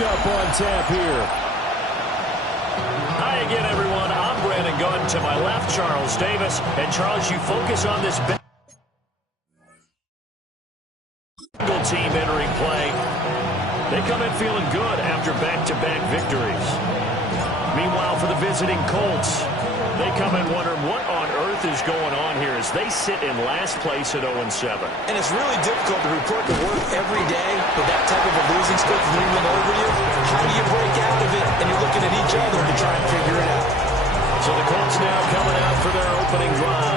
matchup on tap here. Hi again, everyone. I'm Brandon Gunn. To my left, Charles Davis. And, Charles, you focus on this Bengal team entering play. They come in feeling good after back-to-back victories. Meanwhile, for the visiting Colts, they come in wondering what on earth is going on here as they sit in last place at 0-7. And it's really difficult to report to work every day with that type of a losing streak looming over you. How do you break out of it? And you're looking at each other to try and figure it out. So the Colts now coming out for their opening drive.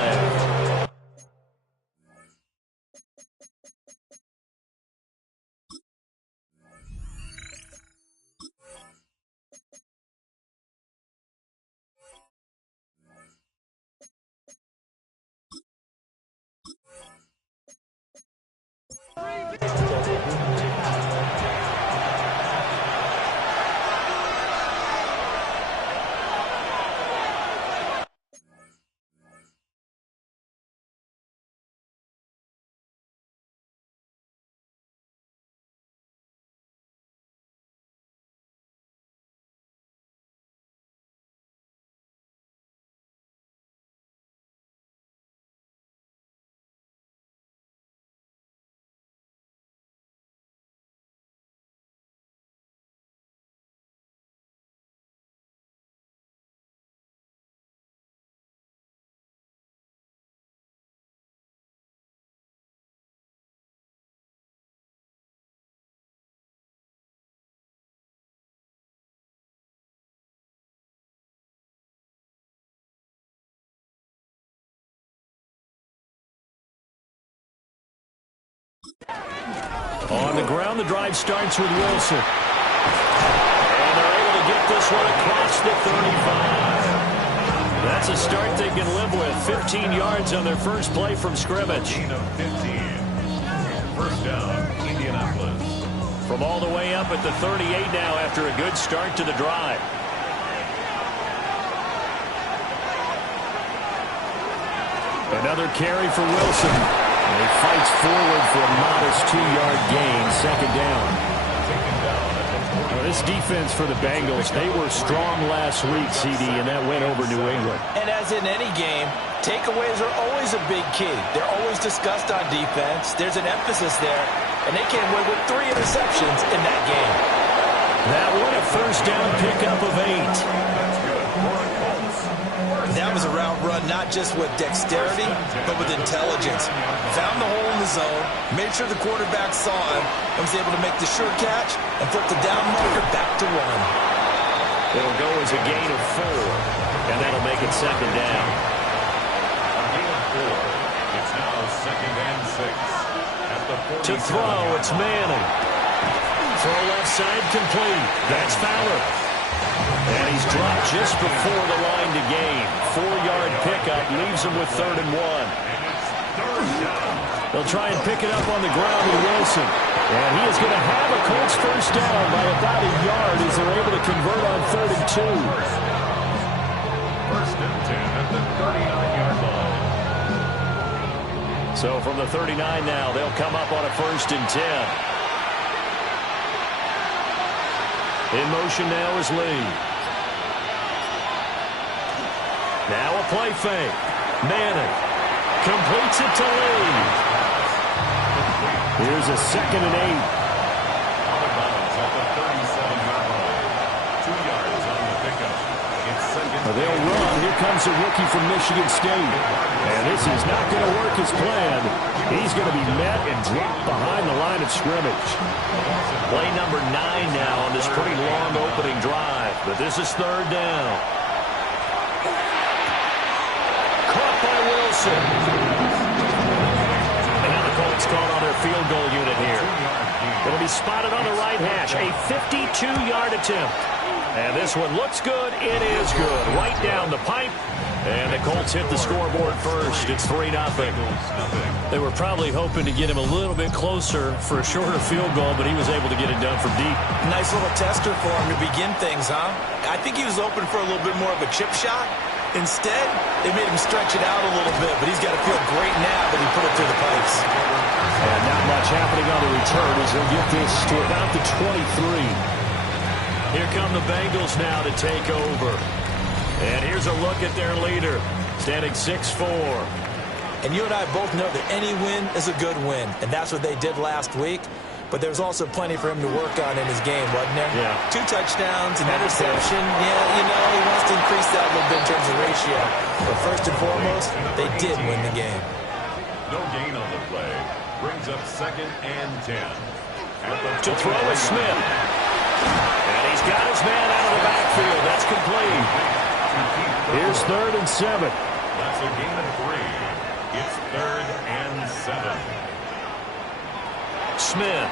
On the ground, the drive starts with Wilson. And they're able to get this one across the 35. That's a start they can live with. 15 yards on their first play from scrimmage. First down, Indianapolis. From all the way up at the 38 now after a good start to the drive. Another carry for Wilson. And he fights forward for a modest 2-yard gain, second down. Well, this defense for the Bengals, they were strong last week, CD, and that went over New England. And as in any game, takeaways are always a big key. They're always discussed on defense. There's an emphasis there, and they came away with 3 interceptions in that game. That one a first down pickup of 8. That was a route run not just with dexterity, but with intelligence. Found the hole in the zone, made sure the quarterback saw him, and was able to make the sure catch and flip the down marker back to 1. It'll go as a gain of 4, and that'll make it second down. A gain of 4. It's now second and 6. At the 40. To throw, it's Manning. Throw left side complete. That's Fowler. And he's dropped just before the line to gain. 4-yard pickup leaves him with 3rd and 1. They'll try and pick it up on the ground with Wilson. And he is going to have a Colts first down by about a yard as they're able to convert on 3rd and 2. First and 10 at the 39-yard line. So from the 39 now, they'll come up on a 1st and 10. In motion now is Lee. Now a play fake. Manning completes it to Lee. Here's a 2nd and 8. Out of bounds at the 37-yard line. 2 yards on the pickup. It's second. They'll run. Here comes a rookie from Michigan State. And this is not going to work as planned. He's going to be met and dropped behind the line of scrimmage. Play number 9 now on this pretty long opening drive. But this is 3rd down. Caught by Wilson. And now the Colts called on their field goal unit here. It'll be spotted on the right hash. A 52-yard attempt. And this one looks good. It is good. Right down the pipe. And the Colts hit the scoreboard first. It's 3-0. They were probably hoping to get him a little bit closer for a shorter field goal, but he was able to get it done from deep. Nice little tester for him to begin things, huh? I think he was open for a little bit more of a chip shot. Instead, they made him stretch it out a little bit, but he's got to feel great now that he put it through the pipes. And not much happening on the return as he'll get this to about the 23. the Bengals now to take over. And here's a look at their leader, standing 6'4". And you and I both know that any win is a good win, and that's what they did last week. But there's also plenty for him to work on in his game, wasn't there? Yeah. 2 touchdowns, an interception. Yeah, he wants to increase that a little bit in terms of ratio. But first and foremost, they did win the game. No gain on the play. Brings up 2nd and 10. To throw is Smith. And he's got his man out of the backfield. That's complete. Here's 3rd and 7. That's a gain of 3. It's 3rd and 7. Smith.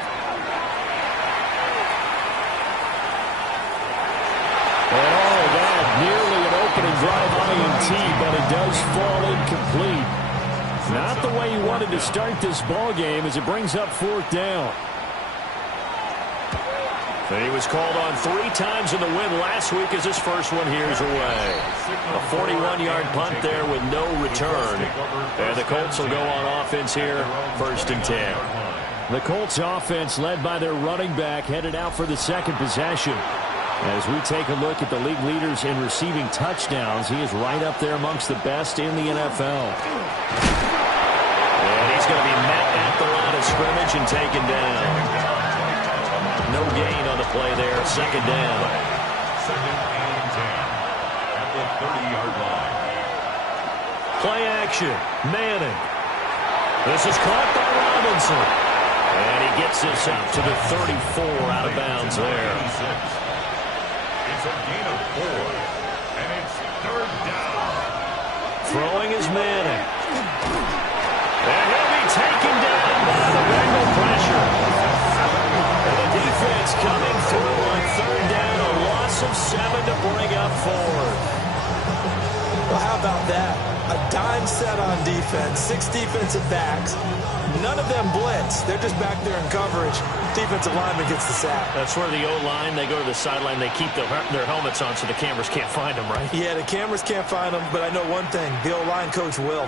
And all that, nearly an opening drive INT, but it does fall incomplete. Not the way he wanted to start this ball game as it brings up 4th down. He was called on 3 times in the win last week as his first one here's away. A 41-yard punt there with no return. And the Colts will go on offense here, 1st and 10. The Colts offense led by their running back headed out for the 2nd possession. As we take a look at the league leaders in receiving touchdowns, he is right up there amongst the best in the NFL. And he's going to be met at the line of scrimmage and taken down. No gain on the play there, 2nd down. 2nd and 10 at the 30-yard line. Play action, Manning. This is caught by Robinson. And he gets this up to the 34 out of bounds there. It's a gain of 4, and it's 3rd down. Throwing is Manning. And he'll be taken down by the Bengal pressure. And the defense coming through on 3rd down, a loss of 7 to bring up 4th. Well, how about that? A dime set on defense, 6 defensive backs. None of them blitz. They're just back there in coverage. Defensive lineman gets the sack. That's where the O-line, they go to the sideline, they keep their helmets on so the cameras can't find them, right? Yeah, the cameras can't find them, but I know one thing. The O-line coach will.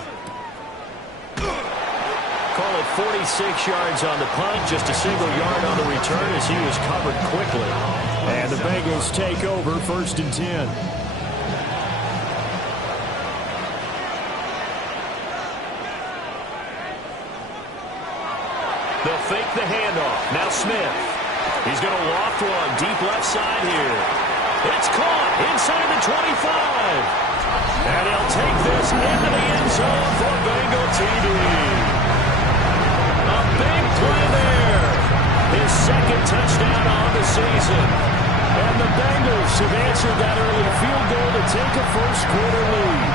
Call it 46 yards on the punt, just a single yard on the return as he was covered quickly. And the Bengals take over 1st and 10. They'll fake the handoff. Now Smith. He's going to loft one deep left side here. It's caught inside the 25. And he'll take this into the end zone for Bengal TD. A big play there. His 2nd touchdown on the season. And the Bengals have answered that early field goal to take a first-quarter lead.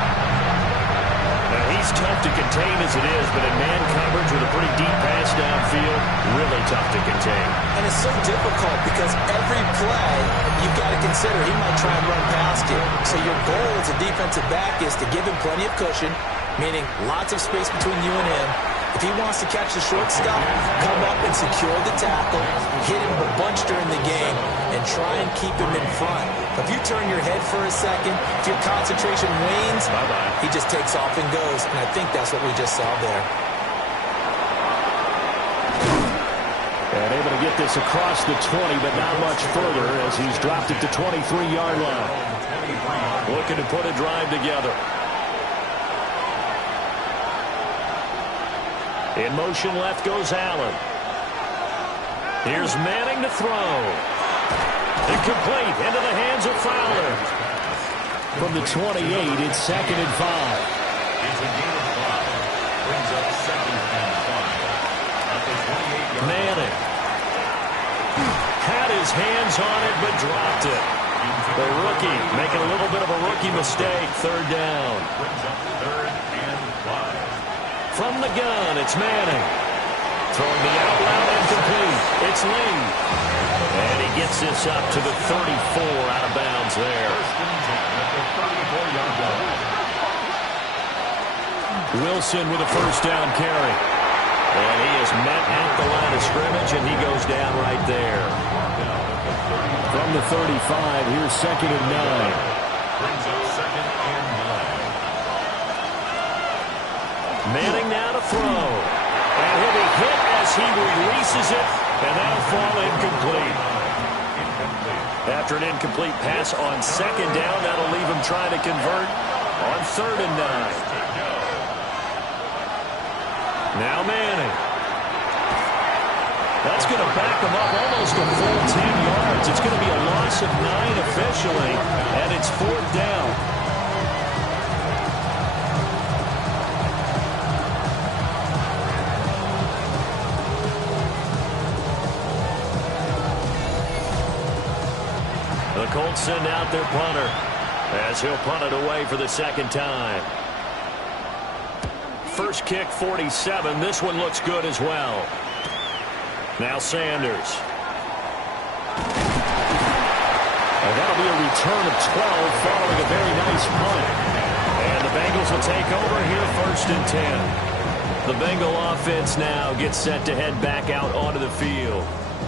Now, he's tough to contain as it is, but in man coverage with a pretty deep pass downfield, really tough to contain. And it's so difficult because every play you've got to consider he might try and run past you. So your goal as a defensive back is to give him plenty of cushion, meaning lots of space between you and him. If he wants to catch the short stuff, come up and secure the tackle, hit him a bunch during the game, and try and keep him in front. If you turn your head for a second, if your concentration wanes, he just takes off and goes. And I think that's what we just saw there. And able to get this across the 20, but not much further as he's dropped it to 23-yard line. Looking to put a drive together. In motion left goes Allen. Here's Manning to throw. Incomplete into the hands of Fowler. From the 28, it's 2nd and 5. It's a gain of 5. Brings up 2nd and 5. At the 28-yard line. Manning had his hands on it but dropped it. The rookie making a little bit of a rookie mistake. 3rd down. Brings up 3rd and 5. From the gun, it's Manning. Throwing the out route incomplete. It's Lee. And he gets this up to the 34 out of bounds there. 1st and 10 at the 34-yard line. Wilson with a 1st down carry. And he is met at the line of scrimmage, and he goes down right there. From the 35, here's 2nd and 9. Brings up 2nd and 9. Manning now to throw. And he'll be hit as he releases it, and that'll fall incomplete. After an incomplete pass on second down, that'll leave him trying to convert on 3rd and 9. Now Manning. That's going to back him up almost a full 10 yards. It's going to be a loss of 9 officially, and it's 4th down. The Colts send out their punter as he'll punt it away for the 2nd time. First kick, 47. This one looks good as well. Now Sanders. And that'll be a return of 12 following a very nice punt. And the Bengals will take over here 1st and 10. The Bengal offense now gets set to head back out onto the field.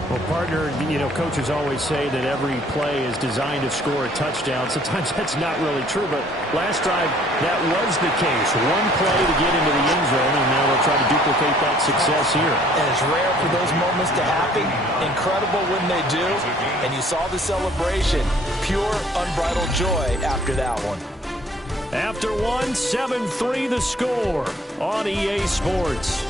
Well, partner, coaches always say that every play is designed to score a touchdown. Sometimes that's not really true, but last drive, that was the case. One play to get into the end zone, and now they'll try to duplicate that success here. And it's rare for those moments to happen. Incredible when they do. And you saw the celebration. Pure, unbridled joy after that one. After one, 7-3 the score on EA Sports.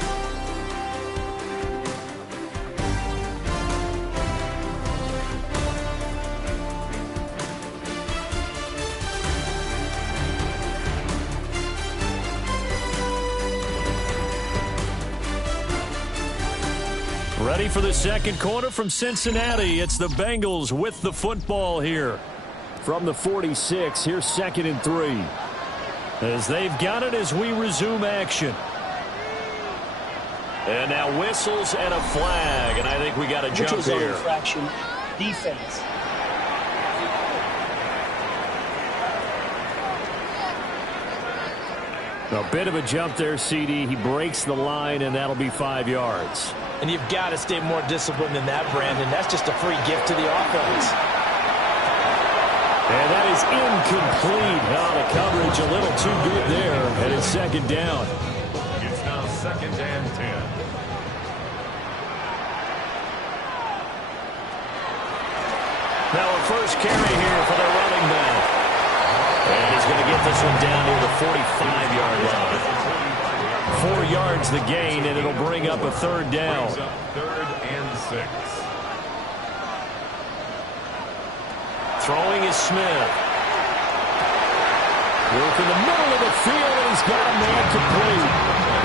Ready for the second quarter from Cincinnati. It's the Bengals with the football here. From the 46, here's 2nd and 3. As they've got it as we resume action. And now whistles and a flag. And I think we got a jump here. Infraction, defense. A bit of a jump there, CD. He breaks the line, and that'll be 5 yards. And you've got to stay more disciplined than that, Brandon. That's just a free gift to the offense. And that is incomplete. Now the coverage a little too good there, and it's 2nd down. It's now 2nd and 10. Now a first carry here for the running back. And he's going to get this one down near the 45-yard line. 4 yards the gain, and it'll bring up a 3rd down. 3rd and 6. Throwing is Smith. Work in the middle of the field, and he's got a man complete.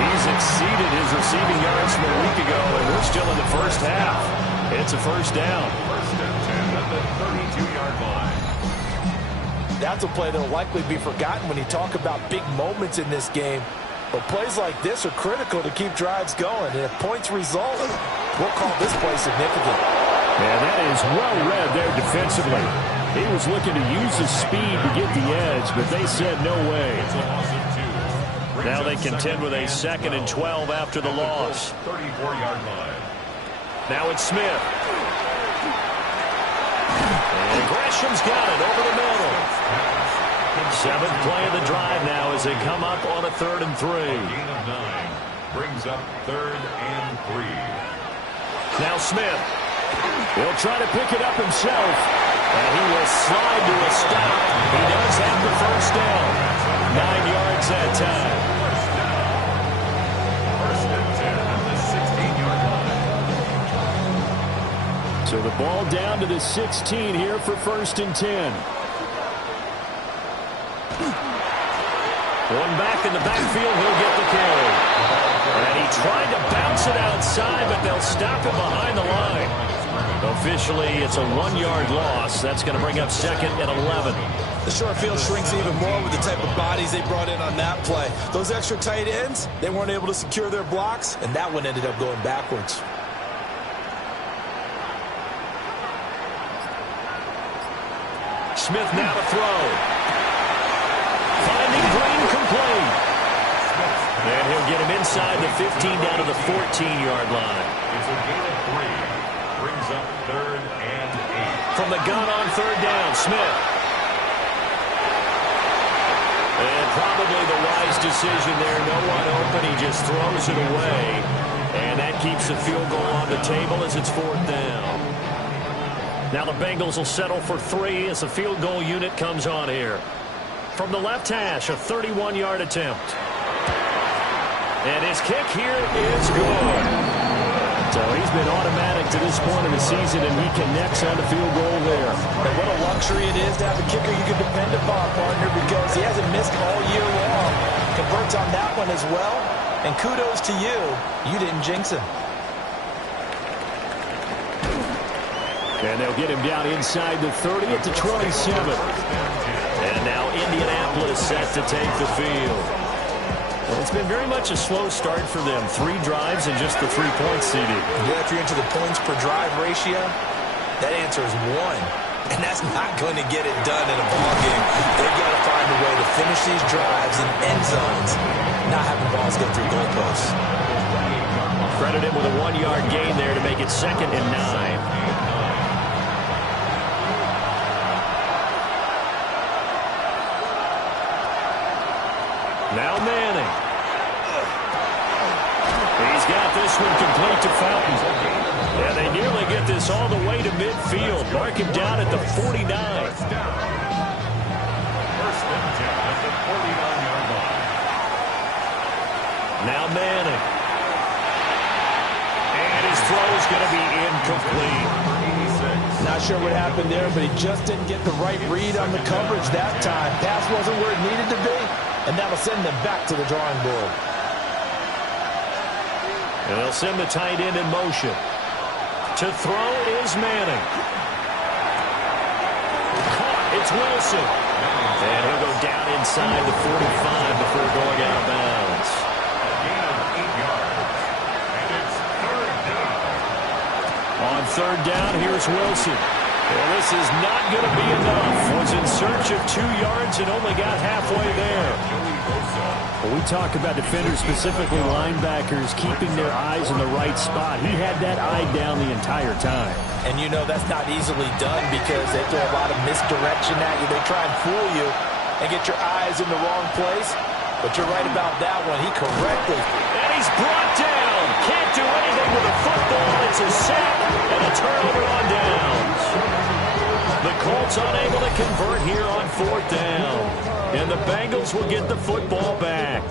He's exceeded his receiving yards from a week ago, and we're still in the first half. It's a 1st down. 1st and 10 at the 32-yard line. That's a play that will likely be forgotten when you talk about big moments in this game. But plays like this are critical to keep drives going. And if points result, we'll call this play significant. Yeah, that is well read there defensively. He was looking to use his speed to get the edge, but they said no way. Now they contend with a 2nd and 12 after the loss. 34-yard line. Now it's Smith. And Gresham's got it over the middle. 7th play of the drive now as they come up on a 3rd and 3. Gain of 9 brings up 3rd and 3. Now Smith. He'll try to pick it up himself. And he will slide to a stop. He does have the 1st down. 9 yards that time. 1st and 10 at the 16-yard line. So the ball down to the 16 here for 1st and 10. One back in the backfield, he'll get the carry. And he tried to bounce it outside, but they'll stop him behind the line. Officially, it's a 1-yard loss. That's going to bring up 2nd and 11. The short field shrinks even more with the type of bodies they brought in on that play. Those extra tight ends, they weren't able to secure their blocks, and that one ended up going backwards. Smith now to throw. Finding Green complete. And he'll get him inside the 15 down to the 14-yard line. It's a gain of 3. Brings up 3rd and 8. From the gun on 3rd down, Smith. And probably the wise decision there. No one open. He just throws it away. And that keeps the field goal on the table as it's 4th down. Now the Bengals will settle for 3 as the field goal unit comes on here. From the left hash, a 31-yard attempt. And his kick here is good. So he's been automatic to this point of the season, and he connects on the field goal there. And what a luxury it is to have a kicker you can depend upon, partner, because he hasn't missed all year long. Converts on that one as well. And kudos to you. You didn't jinx him. And they'll get him down inside the 30 at the 27. And now Indianapolis set to take the field. Well, it's been very much a slow start for them. 3 drives and just the 3 points seeded. Yeah, if you're into the points per drive ratio, that answer is 1. And that's not going to get it done in a ball game. They've got to find a way to finish these drives in end zones, not having balls go through goalposts. Credit him with a 1-yard gain there to make it 2nd and 9. Now Manning. He's got this one complete to Fountain. And they nearly get this all the way to midfield. Mark him down at the 49. First and 10 at the 49-yard line. Now Manning. And his throw is going to be incomplete. Not sure what happened there, but he just didn't get the right read on the coverage that time. Pass wasn't where it needed to be. And that'll send them back to the drawing board. And they'll send the tight end in motion. To throw is Manning. Caught. It's Wilson. And he'll go down inside the 45 before going out of bounds. A gain of 8 yards. And it's 3rd down. On 3rd down, here's Wilson. Well, this is not going to be enough. Was in search of 2 yards and only got halfway there. Well, we talk about defenders, specifically linebackers, keeping their eyes in the right spot. He had that eye down the entire time. And you know that's not easily done because they throw a lot of misdirection at you. They try and fool you and get your eyes in the wrong place. But you're right about that one. He correctly. And he's brought down. Can't do anything with a football. It's a sack and a turnover on downs. The Colts unable to convert here on 4th down. And the Bengals will get the football back.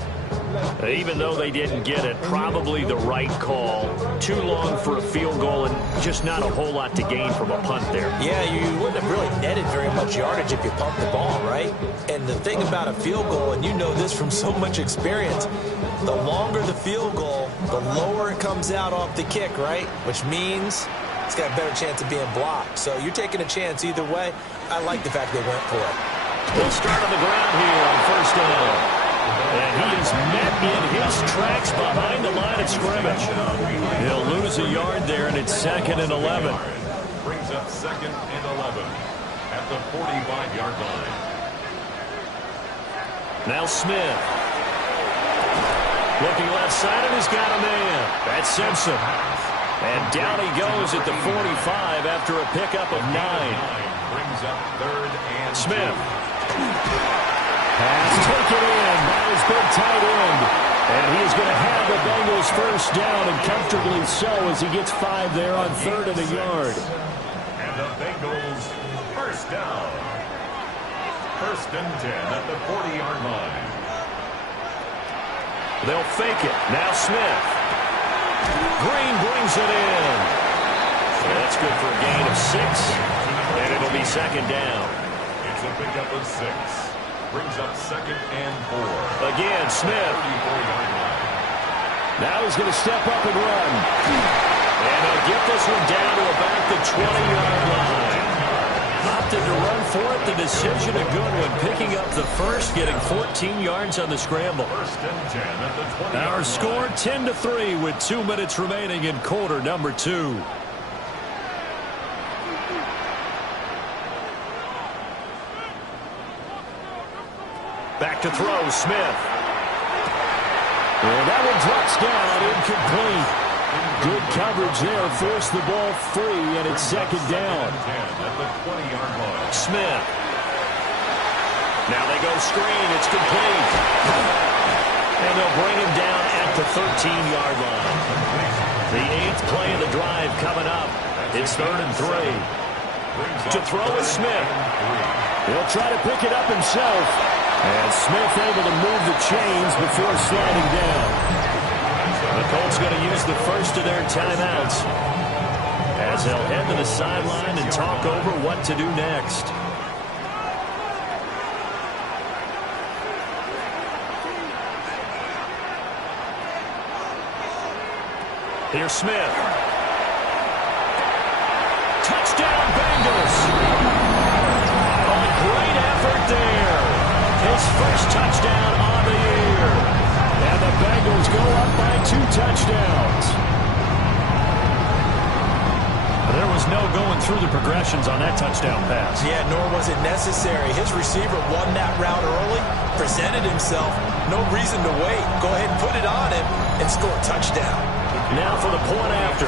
Even though they didn't get it, probably the right call. Too long for a field goal and just not a whole lot to gain from a punt there. Yeah, you wouldn't have really netted very much yardage if you pumped the ball, right? And the thing about a field goal, and you know this from so much experience, the longer the field goal, the lower it comes out off the kick, right? Which means it's got a better chance of being blocked. So you're taking a chance either way. I like the fact they went for it. They'll start on the ground here on 1st down. And he is met in his tracks behind the line of scrimmage. He'll lose a yard there, and it's 2nd and 11. Brings up 2nd and 11 at the 45-yard line. Now Smith. Looking left side, and he's got a man. That's Simpson. And down he goes at the 45 after a pickup of 9. Brings up 3rd and Smith. Pass taken in by his big tight end. And he is going to have the Bengals 1st down, and comfortably so as he gets 5 there on 3rd and a yard. And the Bengals 1st down. 1st and 10 at the 40-yard line. They'll fake it. Now Smith. Green brings it in. That's good for a gain of 6. And it'll be 2nd down. It's a pickup of 6. Brings up 2nd and 4. Again, Smith. 34-yard line. Now he's going to step up and run. And they'll get this one down to about the 20-yard line. Opted to run for it. The decision a good one. Picking up the first, getting 14 yards on the scramble. 1st and 10 at the 20. Our score 10-3 with 2 minutes remaining in quarter number 2. Back to throw, Smith. Well, that one drops down, incomplete. Good coverage there, forced the ball free, and it's 2nd down. 10 at the 20-yard line. Smith. Now they go screen, it's complete. And they'll bring him down at the 13-yard line. The 8th play of the drive coming up. It's 3rd and 3. To throw is Smith. He'll try to pick it up himself. And Smith able to move the chains before sliding down. The Colts going to use the first of their timeouts as they'll head to the sideline and talk over what to do next. Here's Smith. Touchdown, Bengals. A great effort there. His first touchdown on the year. And the Bengals go up by 2 touchdowns. There was no going through the progressions on that touchdown pass. Yeah, nor was it necessary. His receiver won that route early, presented himself. No reason to wait. Go ahead and put it on him and score a touchdown. Now for the point after.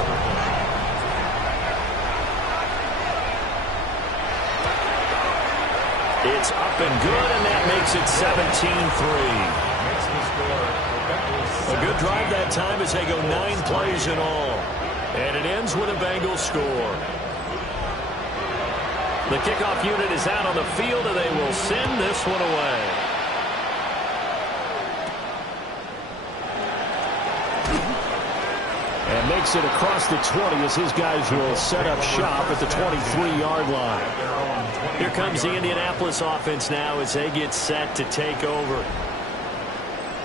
It's up and good, and that makes it 17-3. A good drive that time as they go 9 plays in all. And it ends with a Bengals score. The kickoff unit is out on the field, and they will send this one away. And makes it across the 20 as his guys will set up shop at the 23-yard line. Here comes the Indianapolis offense now as they get set to take over.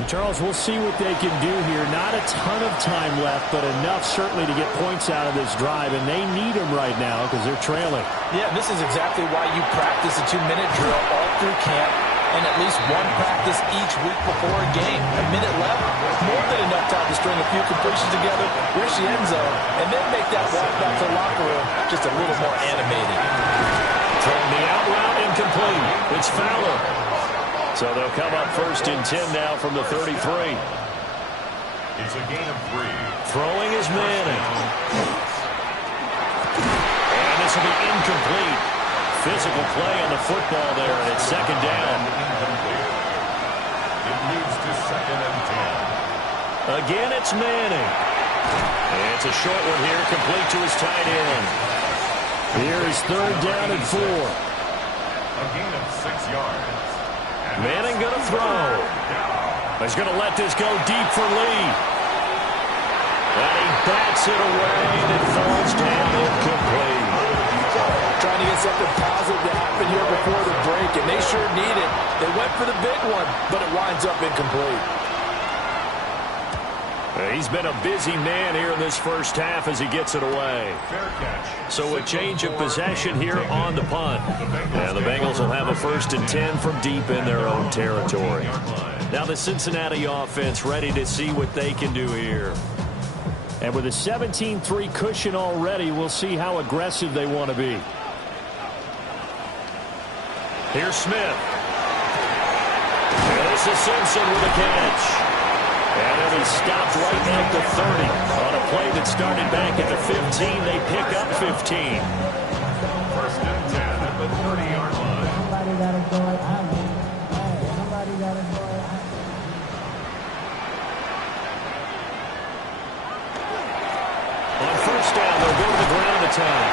And Charles, we'll see what they can do here. Not a ton of time left, but enough certainly to get points out of this drive, and they need them right now because they're trailing. Yeah, and this is exactly why you practice a 2-minute drill all through camp and at least one practice each week before a game. A minute left, more than enough time to string a few completions together, reach the end zone, and then make that walk back to the locker room just a little more animated. From the out route, incomplete. It's Fowler. So they'll come up 1st and 10 now from the 33. It's a gain of 3. Throwing is Manning. And this will be incomplete. Physical play on the football there, and it's 2nd down. It moves to 2nd and 10. Again, it's Manning. And it's a short one here, complete to his tight end. Here is 3rd down and 4. A gain of 6 yards. Manning going to throw. He's going to let this go deep for Lee. And he bats it away, and it falls down incomplete. Trying to get something positive to happen here before the break, and they sure need it. They went for the big one, but it winds up incomplete. He's been a busy man here in this first half as he gets it away. So a change of possession here on the punt. And the Bengals will have a 1st and 10 from deep in their own territory. Now the Cincinnati offense ready to see what they can do here. And with a 17-3 cushion already, we'll see how aggressive they want to be. Here's Smith. And this is Simpson with a catch. And then he stopped right at the 30. On a play that started back at the 15, they pick up 15. 1st and 10 at the 30-yard line. Somebody got to go out. Somebody got to go out. On 1st down, they'll go to the ground attack.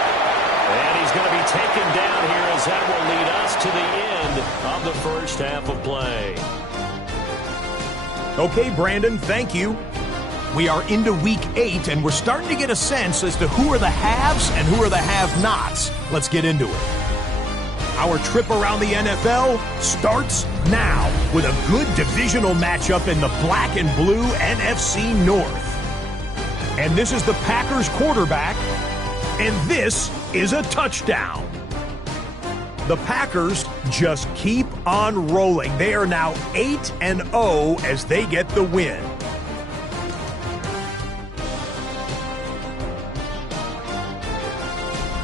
And he's going to be taken down here as that will lead us to the end of the first half of play. Okay, Brandon, thank you. We are into week 8, and we're starting to get a sense as to who are the haves and who are the have-nots. Let's get into it. Our trip around the NFL starts now with a good divisional matchup in the black and blue NFC North. And this is the Packers quarterback, and this is a touchdown. The Packers just keep on rolling. They are now 8-0 as they get the win.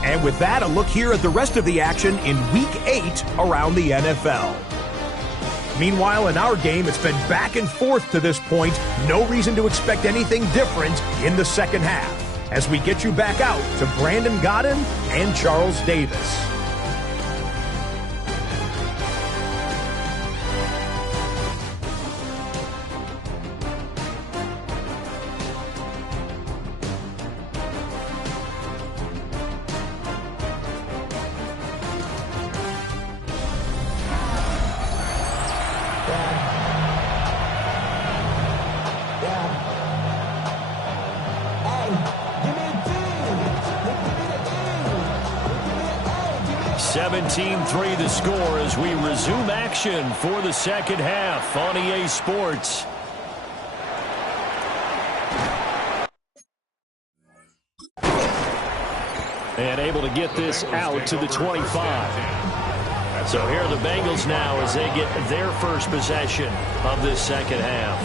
And with that, a look here at the rest of the action in Week 8 around the NFL. Meanwhile, in our game, it's been back and forth to this point. No reason to expect anything different in the second half. As we get you back out to Brandon Godden and Charles Davis. 17-3 the score as we resume action for the second half on EA Sports. And able to get this out to the 25. So here are the Bengals now as they get their first possession of this second half.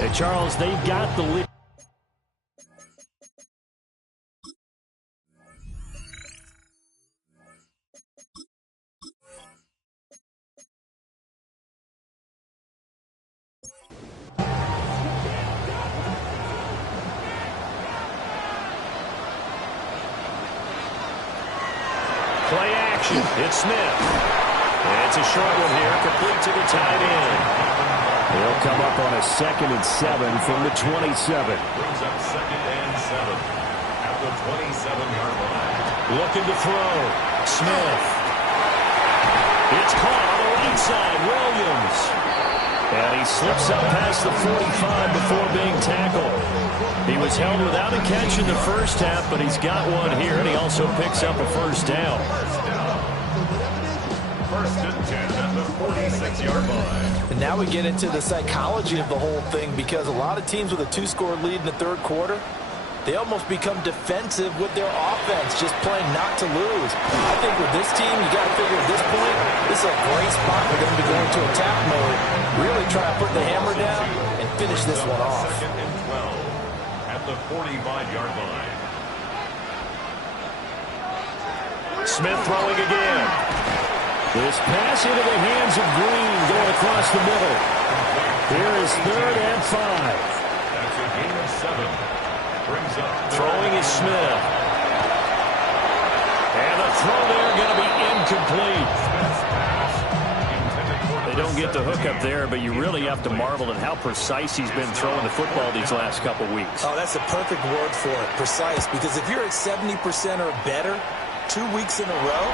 And Charles, they've got the lead. Play action. It's Smith. It's a short one here, complete to the tight end. He'll come up on a 2nd and 7 from the 27. Brings up 2nd and 7 at the 27-yard line. Looking to throw. Smith. It's caught on the right side. Williams. And he slips up past the 45 before being tackled. He was held without a catch in the first half, but he's got one here, and he also picks up a first down. 1st and 10 at the 46-yard line. And now we get into the psychology of the whole thing, because a lot of teams with a 2-score lead in the third quarter, they almost become defensive with their offense, just playing not to lose. I think with this team, you got to figure at this point, this is a great spot for them to go into attack mode, really try to put the hammer down and finish this one off. 2nd and 12 at the 45-yard line. Smith throwing again. This pass into the hands of Green going across the middle. Here is 3rd and 5. That's a gain of 7. Brings up Throwing is Smith. And the throw there going to be incomplete. They don't get the hook up there, but you really have to marvel at how precise he's been throwing the football these last couple weeks. Oh, that's a perfect word for it, precise, because if you're at 70% or better 2 weeks in a row,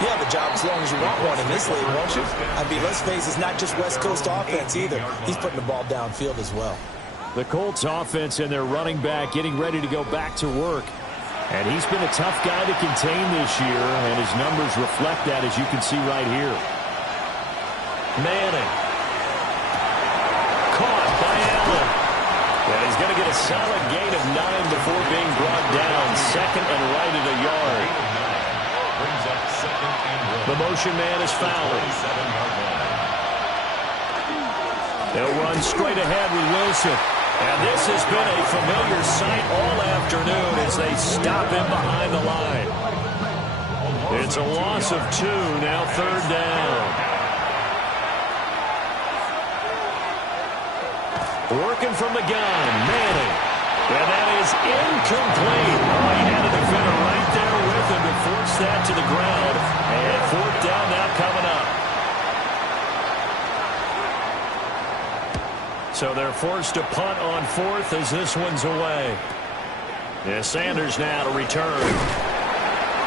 you have a job as long as you want one in this league, won't you? I mean, let's face it, it's not just West Coast offense either. He's putting the ball downfield as well. The Colts offense and their running back getting ready to go back to work. And he's been a tough guy to contain this year, and his numbers reflect that, as you can see right here. Manning. Caught by Allen. And he's going to get a solid gain of 9 before being brought down. 2nd and right at a yard. Brings up 2nd and 1. The motion man is fouled. 27-yard line. They'll run straight ahead with Wilson. And this has been a familiar sight all afternoon as they stop him behind the line. It's a loss of 2, now 3rd down. Working from the gun, Manning. And that is incomplete. Oh, he had a defender right there with him to force that to the ground. And 4th down now coming up. So they're forced to punt on 4th as this one's away. Yeah, Sanders now to return.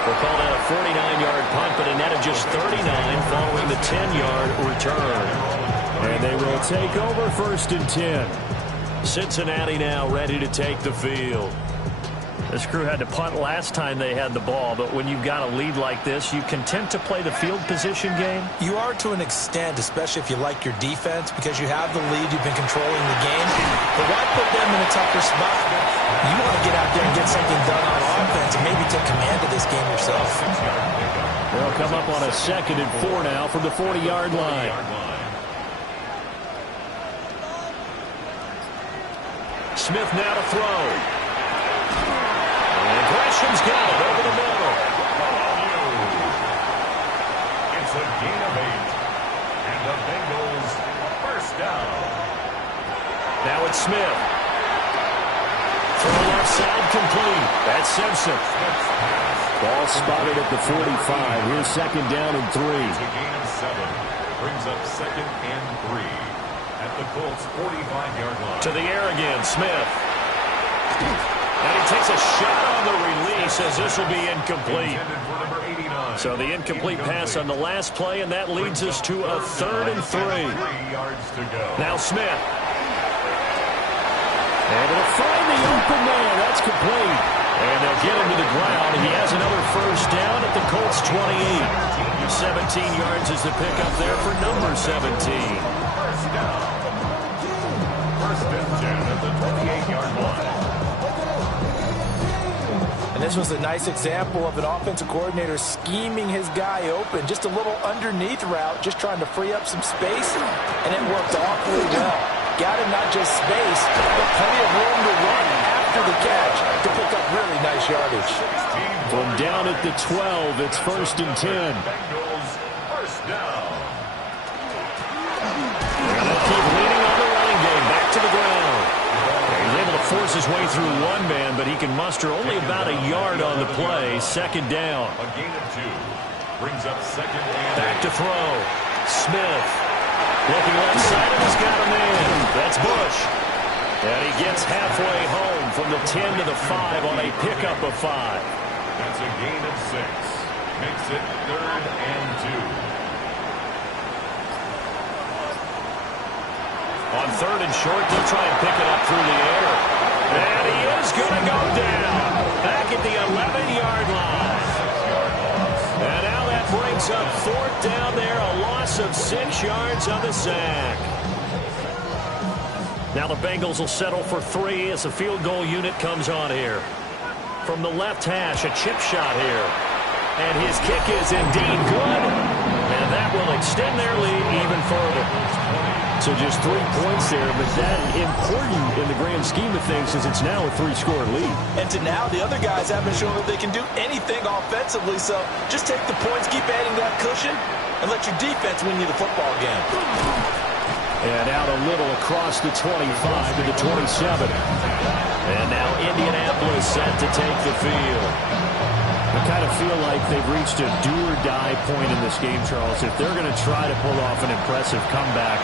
We'll call that a 49-yard punt, but a net of just 39 following the 10-yard return. And they will take over 1st and 10. Cincinnati now ready to take the field. This crew had to punt last time they had the ball, but when you've got a lead like this, you content to play the field position game? You are to an extent, especially if you like your defense, because you have the lead, you've been controlling the game. But why put them in a tougher spot? You want to get out there and get something done on offense and maybe take command of this game yourself. They'll come up on a 2nd and 4 now from the 40-yard line. Smith now to throw. And Gresham's got it over the middle. It's a gain of 8. And the Bengals 1st down. Now it's Smith. Throw left side complete. That's Simpson. Ball spotted at the 45. Here's 2nd down and 3. It's a gain of 7. Brings up 2nd and 3. At the Colts 45-yard line. To the air again, Smith. And he takes a shot on the release as this will be incomplete. So the incomplete pass on the last play, and that leads us to a 3rd and 3. 3 yards to go. Now Smith. Able to find the open man. That's complete. And they'll get him to the ground. He has another first down at the Colts 28. 17 yards is the pickup there for number 17. First down. First and 10 at the 28-yard line. And this was a nice example of an offensive coordinator scheming his guy open. Just a little underneath route, just trying to free up some space, and it worked awfully well. Got him not just space, but plenty of room to run after the catch to pick up really nice yardage. From down at the 12, it's first and 10. Bengals first down. And they'll keep leaning on the running game. Back to the ground. He's able to force his way through one man, but he can muster only about a yard on the play. Second down. A gain of 2. Brings up second and Back to throw. Smith. Looking left side, and he's got him in. That's Bush. And he gets halfway home from the 10 to the 5 on a pickup of 5. That's a gain of 6. Makes it third and 2. On third and short, they'll try and pick it up through the air. And he is going to go down. Back at the 11-yard line. And now that brings up fourth down there. A loss of 6 yards on the sack. Now the Bengals will settle for 3 as the field goal unit comes on here. From the left hash, a chip shot here. And his kick is indeed good. And that will extend their lead even further. So just 3 points there, but that important in the grand scheme of things since it's now a 3-score lead. And to now, the other guys haven't shown that they can do anything offensively, so just take the points, keep adding that cushion, and let your defense win you the football game. And out a little across the 25 to the 27. And now Indianapolis set to take the field. I kind of feel like they've reached a do-or-die point in this game, Charles. If they're going to try to pull off an impressive comeback,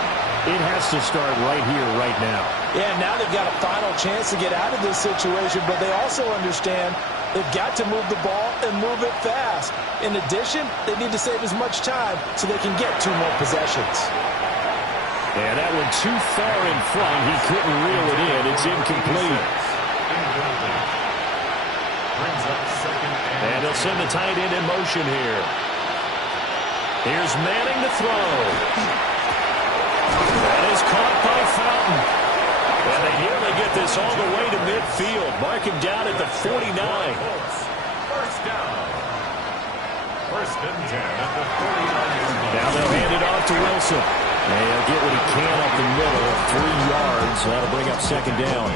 it has to start right here, right now. Yeah, now they've got a final chance to get out of this situation, but they also understand they've got to move the ball and move it fast. In addition, they need to save as much time so they can get 2 more possessions. And that one too far in front. He couldn't reel it in. It's incomplete. And he'll send the tight end in motion here. Here's Manning to throw. That is caught by Fountain. And they nearly get this all the way to midfield. Mark him down at the 49. First down. First and 10 at the 49. Now they'll hand it off to Wilson. And he'll get what he can up the middle. 3 yards. That'll bring up second down.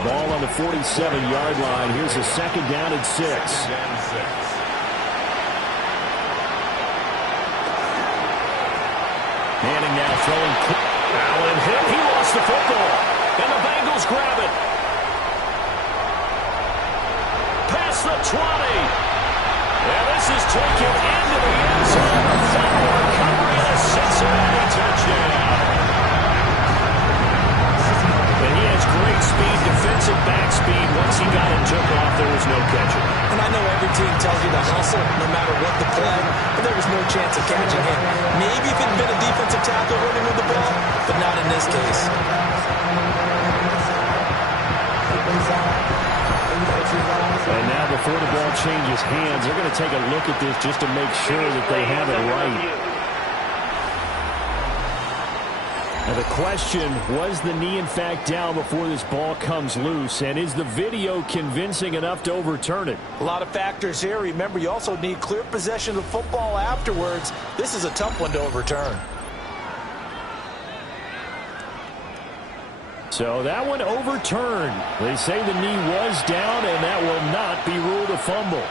Ball on the 47-yard line. Here's a second down and 6. Manning now throwing. Allen hit. He lost the football. And the Bengals grab it. Past the 20. And this is taken into the end zone. A fumble recovery and a Cincinnati touchdown. And he has great speed, defensive back speed. Once he got it took off, there was no catching. And I know every team tells you to hustle no matter what the play, but there was no chance of catching him. Maybe if it had been a defensive tackle running with the ball, but not in this case. And now before the ball changes hands, they're going to take a look at this just to make sure that they have it right. Now the question, was the knee in fact down before this ball comes loose? And is the video convincing enough to overturn it? A lot of factors here. Remember, you also need clear possession of football afterwards. This is a tough one to overturn. So that one overturned. They say the knee was down, and that will not be ruled a fumble.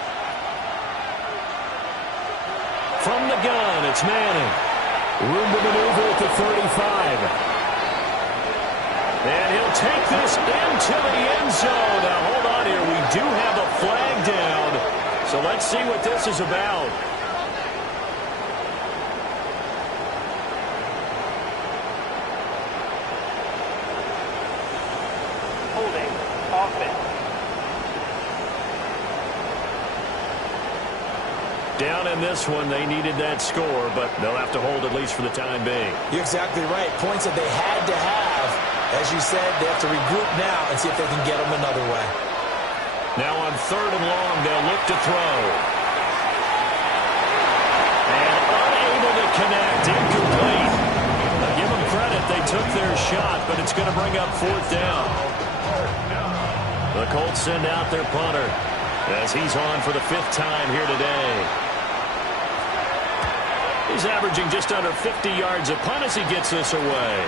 From the gun, it's Manning. Room to maneuver at the 35. And he'll take this into the end zone. Now, hold on here. We do have a flag down. So let's see what this is about. Holding. Offense. Down in this one, they needed that score, but they'll have to hold at least for the time being. You're exactly right. Points that they had to have. As you said, they have to regroup now and see if they can get them another way. Now on 3rd and long, they'll look to throw. And unable to connect, incomplete. Now give them credit, they took their shot, but it's going to bring up 4th down. The Colts send out their punter as he's on for the 5th time here today. He's averaging just under 50 yards a punt as he gets this away.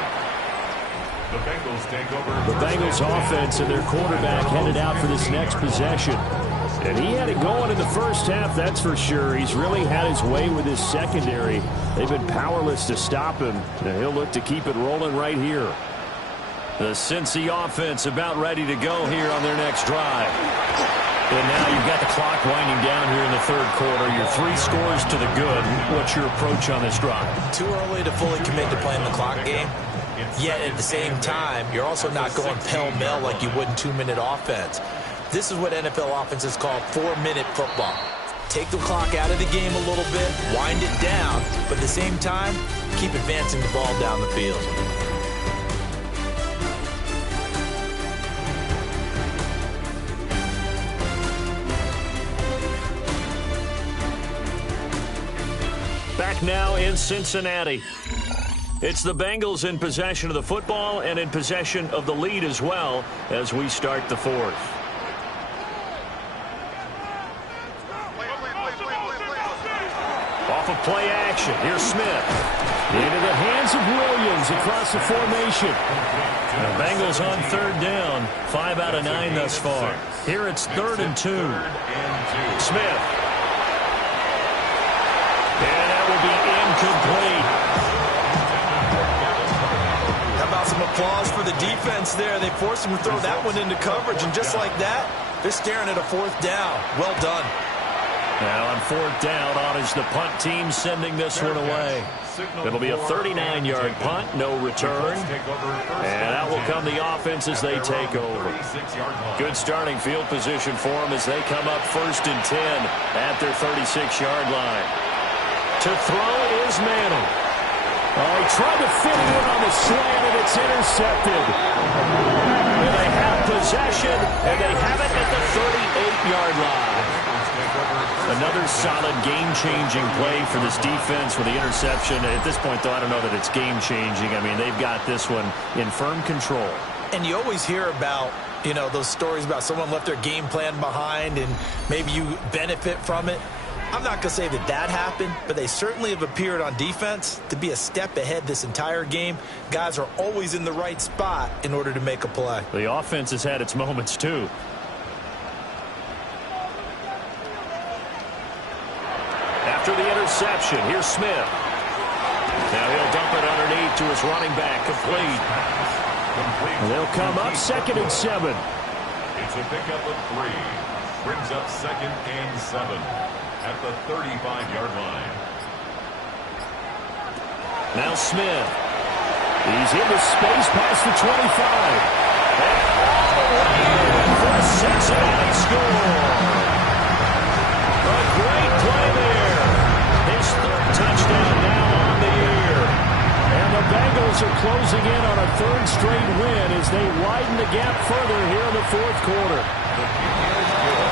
The Bengals take over. The Bengals offense and their quarterback headed out for this next possession. And he had it going in the first half, that's for sure. He's really had his way with his secondary. They've been powerless to stop him. And he'll look to keep it rolling right here. The Cincy offense about ready to go here on their next drive. And now you've got the clock winding down here in the 3rd quarter. Your 3 scores to the good. What's your approach on this drive? Too early to fully commit to playing the clock game. Yet at the same time, you're also not going pell-mell like you would in 2-minute offense. This is what NFL offenses call 4-minute football. Take the clock out of the game a little bit, wind it down, but at the same time, keep advancing the ball down the field. Back now in Cincinnati. It's the Bengals in possession of the football and in possession of the lead as well as we start the 4th. Off of play action. Here's Smith. Into the hands of Williams across the formation. The Bengals on 3rd down. 5 out of 9 thus far. Here it's 3rd and 2. Smith. And that will be incomplete. How about some applause for the defense there? They forced him to throw that one into coverage, and just like that, they're staring at a 4th down. Well done. Now on 4th down, on is the punt team sending this one away. It'll be a 39-yard punt, no return. And out will come the offense as they take over. Good starting field position for them as they come up 1st and 10 at their 36-yard line. To throw is Manning. Oh, he tried to fit it in on the slant, and it's intercepted. And they have possession, and they have it at the 38-yard line. Another solid game-changing play for this defense with the interception. At this point, though, I don't know that it's game-changing. I mean, they've got this one in firm control. And you always hear about, you know, those stories about someone left their game plan behind and maybe you benefit from it. I'm not going to say that that happened, but they certainly have appeared on defense to be a step ahead this entire game. Guys are always in the right spot in order to make a play. The offense has had its moments, too. After the interception, here's Smith. Now he'll dump it underneath to his running back, complete. They'll come up 2nd and 7. It's a pickup of 3. Brings up 2nd and 7 at the 35-yard line. Now Smith. He's into space past the 25. And all the way in for a Cincinnati score. A great play there. His 3rd touchdown now on the year. And the Bengals are closing in on a 3rd straight win as they widen the gap further here in the 4th quarter.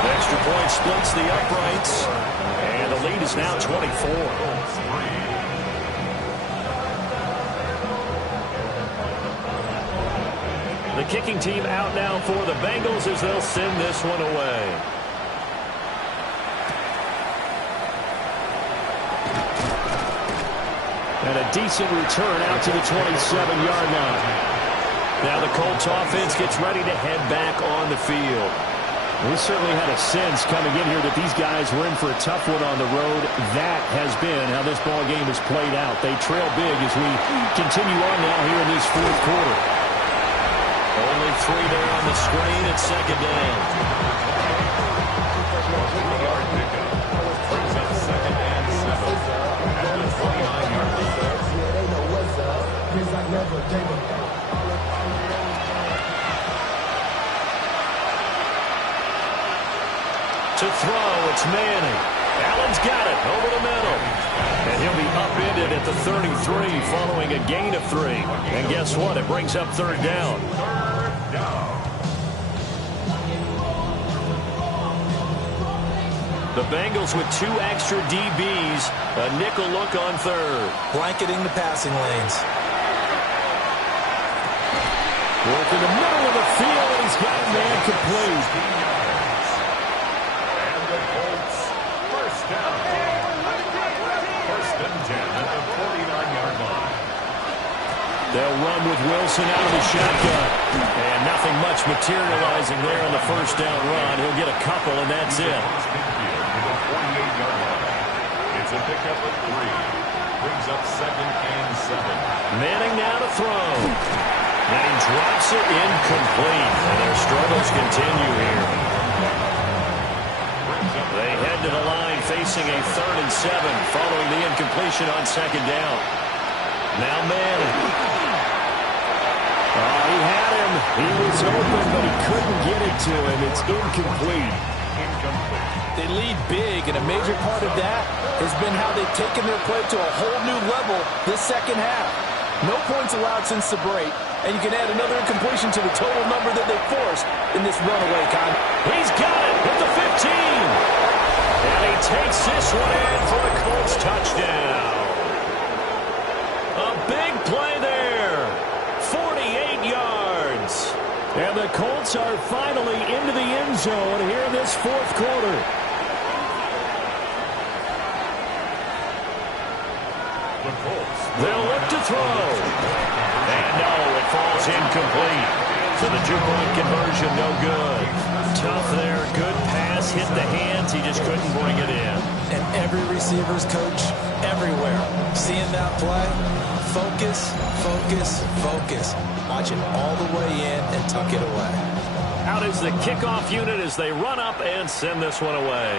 Extra point splits the uprights. And the lead is now 24. The kicking team out now for the Bengals as they'll send this one away. And a decent return out to the 27-yard line. Now the Colts offense gets ready to head back on the field. We certainly had a sense coming in here that these guys were in for a tough one on the road. That has been how this ball game has played out. They trail big as we continue on now here in this 4th quarter. Only 3 there on the screen at 2nd down. Brings up 2nd and 7 at the 29-yard line. To throw, it's Manning. Allen's got it over the middle. And he'll be upended at the 33 following a gain of 3. And guess what? It brings up 3rd down. The Bengals with 2 extra DBs. A nickel look on third. Blanketing the passing lanes. Work in the middle of the field, and he's got a man complete. And the Colts, first down. First and 10 at the 49-yard line. They'll run with Wilson out of the shotgun. And nothing much materializing there on the first down run. He'll get a couple, and that's it. It's a pickup of 3. Brings up 2nd and 7. Manning now to throw. And he drops it incomplete. And their struggles continue here. They head to the line facing a 3rd and 7 following the incompletion on 2nd down. Now Manning. Oh, he had him. He was open, but he couldn't get it to him. It's incomplete. They lead big, and a major part of that has been how they've taken their play to a whole new level this second half. No points allowed since the break, and you can add another incompletion to the total number that they forced in this runaway, Con. He's got it at the 15. And he takes this one in for a Colts touchdown. A big play there. 48 yards. And the Colts are finally into the end zone here in this 4th quarter. They'll look to throw. And no, it falls incomplete. So the 2-point conversion, no good. Tough there, good pass, hit the hands, he just couldn't bring it in. And every receiver's coach everywhere. Seeing that play, focus, focus, focus. Watch it all the way in and tuck it away. Out is the kickoff unit as they run up and send this one away.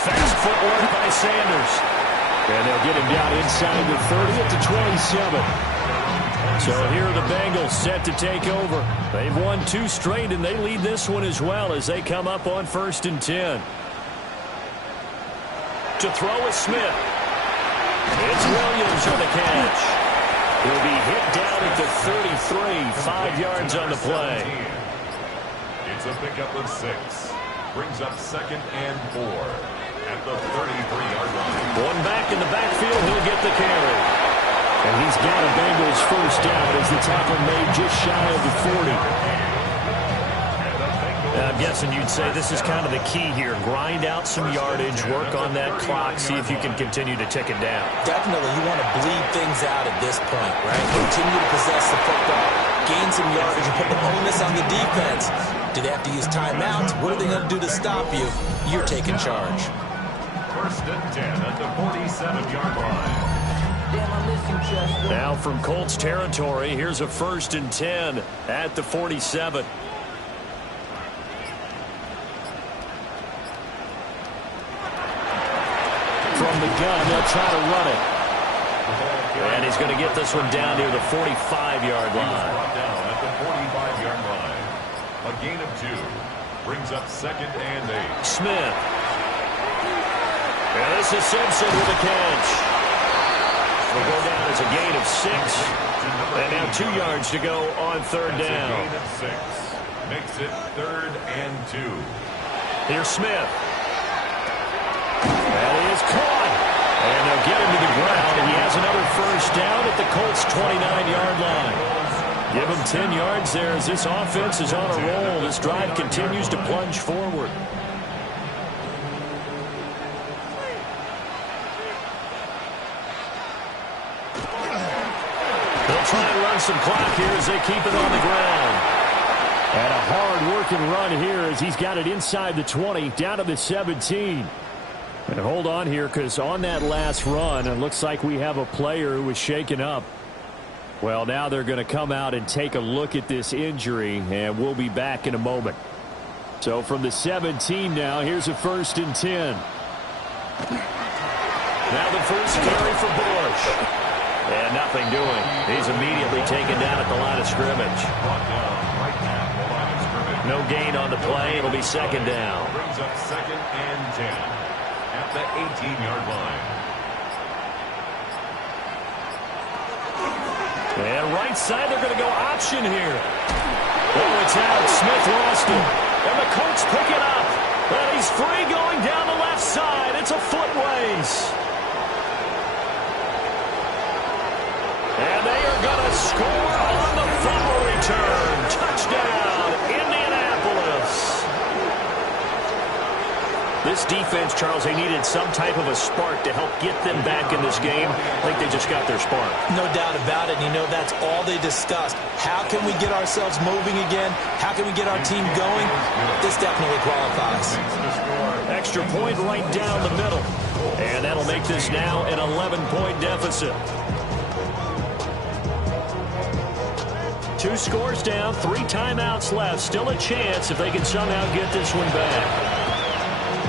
Fast footwork by Sanders. And they'll get him down inside the 30 at the 27. So here are the Bengals set to take over. They've won 2 straight, and they lead this one as well as they come up on 1st and 10. To throw is Smith. It's Williams with the catch. He'll be hit down at the 33, 5 yards on the play. It's a pickup of 6. Brings up 2nd and 4 at the 33-yard line. One back in the backfield, he'll get the carry. And he's got a Bengals first down as the tackle made just shy of the 40. I'm guessing you'd say this is kind of the key here. Grind out some yardage, work on that clock, see if you can continue to tick it down. Definitely, you want to bleed things out at this point, right? Continue to possess the football, gain some yardage, and put the onus on the defense. Do they have to use timeouts? What are they going to do to stop you? You're taking charge. 1st and 10 at the 47-yard line. Now from Colts territory, here's a 1st and 10 at the 47. From the gun, they'll try to run it. And he's going to get this one down near the 45-yard line. Brought down at the 45-yard line. A gain of 2. Brings up 2nd and 8. Smith. And this is Simpson with a catch. Will go down as a gain of 6. And now 2 yards to go on 3rd down. A gain of 6. Makes it 3rd and 2. Here's Smith. That is caught. And they'll get him to the ground, and he has another first down at the Colts' 29-yard line. Give him 10 yards there as this offense is on a roll. This drive continues to plunge forward. They'll try and run some clock here as they keep it on the ground. And a hard-working run here as he's got it inside the 20, down to the 17. And hold on here, because on that last run, it looks like we have a player who was shaken up. Well, now they're going to come out and take a look at this injury, and we'll be back in a moment. So from the 17 now, here's a 1st and 10. Now the first carry for Bush. And nothing doing. He's immediately taken down at the line of scrimmage. No gain on the play. It'll be 2nd down. Brings up 2nd and 10 at the 18-yard line. And right side, they're going to go option here. Oh, it's out. Smith lost it. And the Colts pick it up. And he's free going down the left side. It's a foot race. And they are going to score on the fumble return. Touchdown, Indianapolis. This defense, Charles, they needed some type of a spark to help get them back in this game. I think they just got their spark. No doubt about it. And you know, that's all they discussed. How can we get ourselves moving again? How can we get our team going? This definitely qualifies. Extra point right down the middle. And that'll make this now an 11-point deficit. 2 scores down, 3 timeouts left. Still a chance if they can somehow get this one back.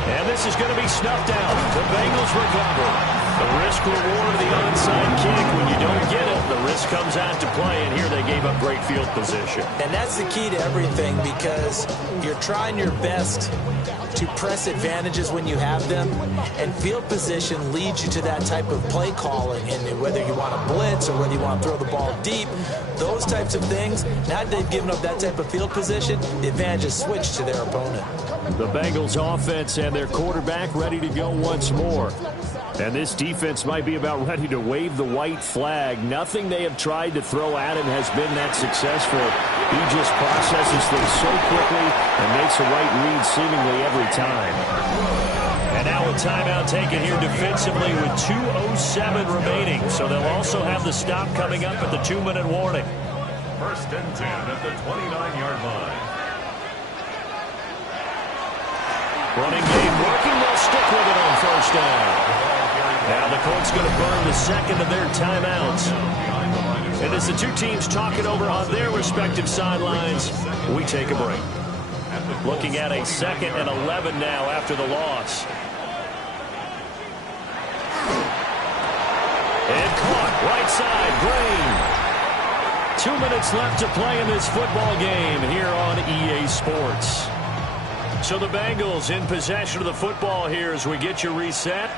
And this is going to be snuffed out. The Bengals recover. The risk-reward of the onside kick. When you don't get it, the risk comes out to play. And here they gave up great field position. And that's the key to everything, because you're trying your best to press advantages when you have them. And field position leads you to that type of play calling. And whether you want to blitz or whether you want to throw the ball deep, those types of things, now that they've given up that type of field position, the advantage is switched to their opponent. The Bengals offense and their quarterback ready to go once more. And this defense might be about ready to wave the white flag. Nothing they have tried to throw at him has been that successful. He just processes things so quickly and makes a right read seemingly every time. And now a timeout taken here defensively with 2:07 remaining. So they'll also have the stop coming up at the 2-minute warning. 1st and 10 at the 29-yard line. Running game working. They'll stick with it on 1st down. Now the Colts going to burn the second of their timeouts. And as the two teams talk it over on their respective sidelines, we take a break. Looking at a 2nd and 11 now after the loss. And caught right side, Green. 2 minutes left to play in this football game here on EA Sports. So the Bengals in possession of the football here as we get you reset.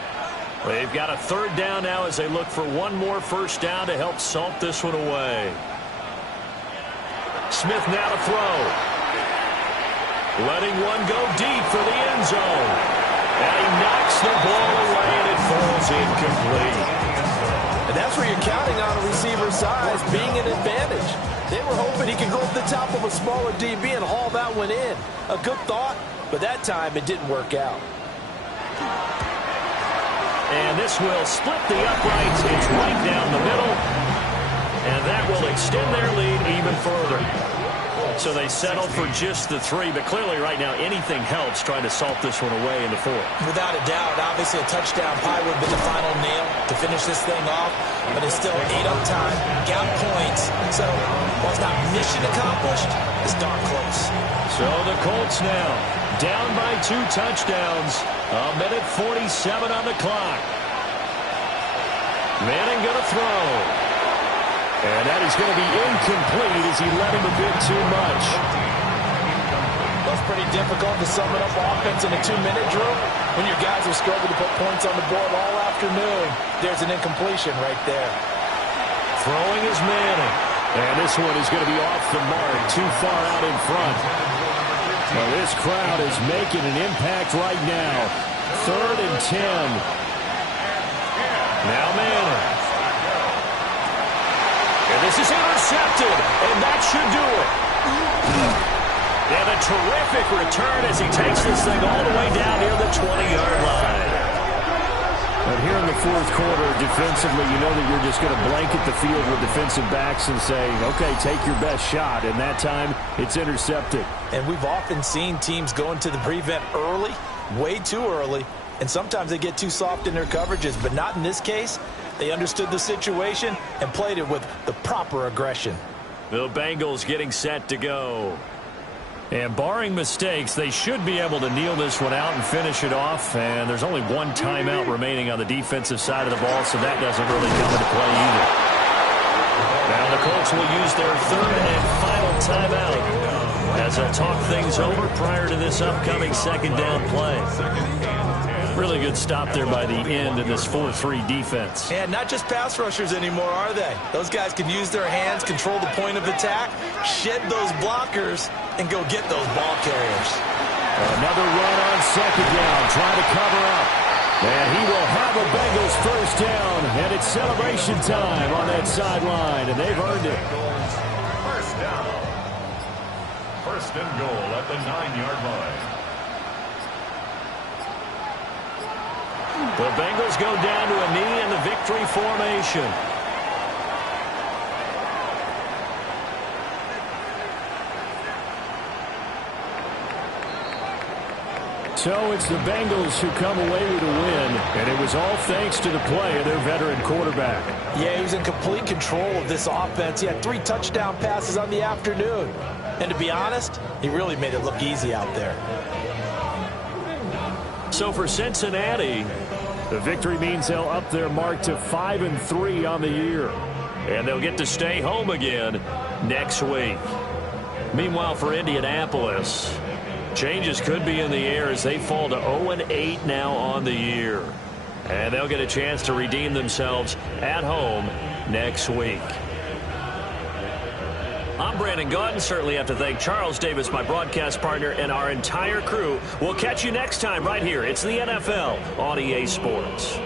They've got a 3rd down now as they look for one more 1st down to help salt this one away. Smith now to throw. Letting one go deep for the end zone. And he knocks the ball away and it falls incomplete. And that's where you're counting on a receiver's size being an advantage. They were hoping he could go up the top of a smaller DB and haul that one in. A good thought, but that time it didn't work out. And this will split the uprights. It's right down the middle. And that will extend their lead even further. So they settle for just the 3, but clearly right now anything helps trying to salt this one away in the 4th. Without a doubt, obviously a touchdown probably would have been the final nail to finish this thing off, but it's still 8 on time, got points. So while it's not mission accomplished, it's darn close. So the Colts now down by 2 touchdowns. 1:47 on the clock. Manning going to throw. And that is going to be incomplete as he led him a bit too much. That's pretty difficult to sum it up offense in a 2-minute drill when your guys have struggled to put points on the board all afternoon. There's an incompletion right there. Throwing is Manning. And this one is going to be off the mark, too far out in front. Well, this crowd is making an impact right now. 3rd and 10. Now Manning. And this is intercepted, and that should do it. And a terrific return as he takes this thing all the way down near the 20-yard line. But here in the 4th quarter, defensively, you know that you're just going to blanket the field with defensive backs and say, okay, take your best shot. And that time, it's intercepted. And we've often seen teams go into the prevent early, way too early, and sometimes they get too soft in their coverages, but not in this case. They understood the situation and played it with the proper aggression. The Bengals getting set to go. And barring mistakes, they should be able to kneel this one out and finish it off. And there's only 1 timeout remaining on the defensive side of the ball, so that doesn't really come into play either. Now the Colts will use their 3rd and final timeout as they'll talk things over prior to this upcoming 2nd down play. Really good stop there by the end in this 4-3 defense. And not just pass rushers anymore, are they? Those guys can use their hands, control the point of attack, shed those blockers, and go get those ball carriers. Another run on second down, trying to cover up. And he will have a Bengals first down, and it's celebration time on that sideline, and they've earned it. First down. First and goal at the 9-yard line. The Bengals go down to a knee in the victory formation. So it's the Bengals who come away with a win, and it was all thanks to the play of their veteran quarterback. Yeah, he was in complete control of this offense. He had 3 touchdown passes on the afternoon. And to be honest, he really made it look easy out there. So for Cincinnati, the victory means they'll up their mark to 5-3 on the year. and they'll get to stay home again next week. Meanwhile, for Indianapolis, changes could be in the air as they fall to 0-8 now on the year. And they'll get a chance to redeem themselves at home next week. I'm Brandon Gaudin. Certainly have to thank Charles Davis, my broadcast partner, and our entire crew. We'll catch you next time right here. It's the NFL on EA Sports.